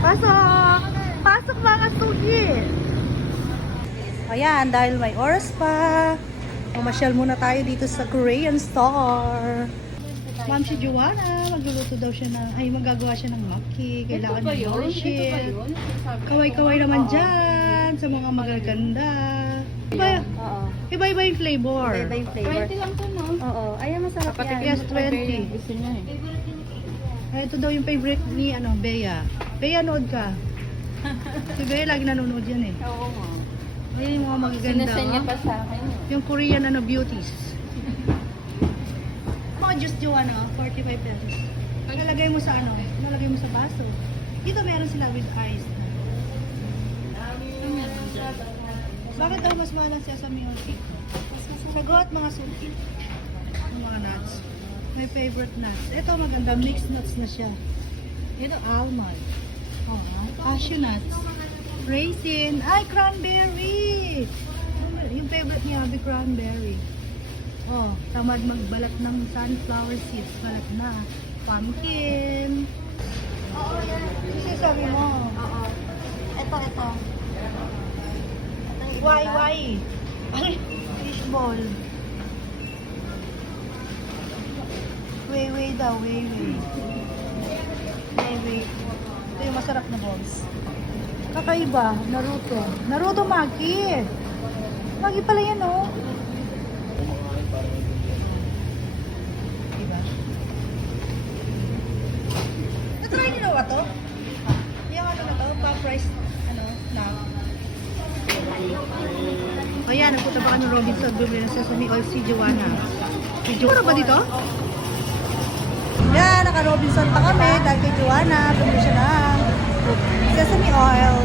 Pasok! Pasok mga sugi! Ayan, dahil may oras pa, mamasyal muna tayo dito sa Korean Star. Ma'am si Joanna, magluluto daw siya ng, ay magagawa siya ng maki. Kailangan ng nourishit. Kaway-kaway naman dyan sa mga magaganda. Iba-iba yung flavor. Iba yung flavor. 20 lang to, no? Oo, ayan masarap yan. Yes, 20. Gusto niya eh. Ay, ito daw yung favorite ni Bea. Bea, nood ka. Si Bea lagi nanonood yan eh. Oo nga. Ayan yung mga magaganda. Sinasend niya Oh. pa sa akin. Yung Korean beauties. Mga juice Joanna, 45 pesos. Nalagay mo sa nalagay mo sa baso. Dito meron sila with ice. Bakit daw mas mahal ang sesame oil cake? Sagot mga suki. Yung mga nuts. My favorite nuts. Ito maganda, mixed nuts na siya. Ito almond. Oh, cashew nuts. Raisin. Ay, cranberry! Yung favorite niya, the cranberry. Oh, tamad magbalat ng sunflower seeds. Balat na. Pumpkin. Oo, yan. Kasi sabi mo. Oo. Ito. Why? Fishball. Way daw, way. Ito yung masarap na balls. Kakaiba, Naruto Maki. Maki pala yan, oh. Diba? Na-try niyo na ba to? Yung na to, pa-price, snack. O yan, nagpunta ba kami Robinson, bumili ng sesame oil si Joanna. Si Joanna ba dito? Yan, naka-Robinson pa kami dahil kay Joanna, bumili siya ng sesame oil.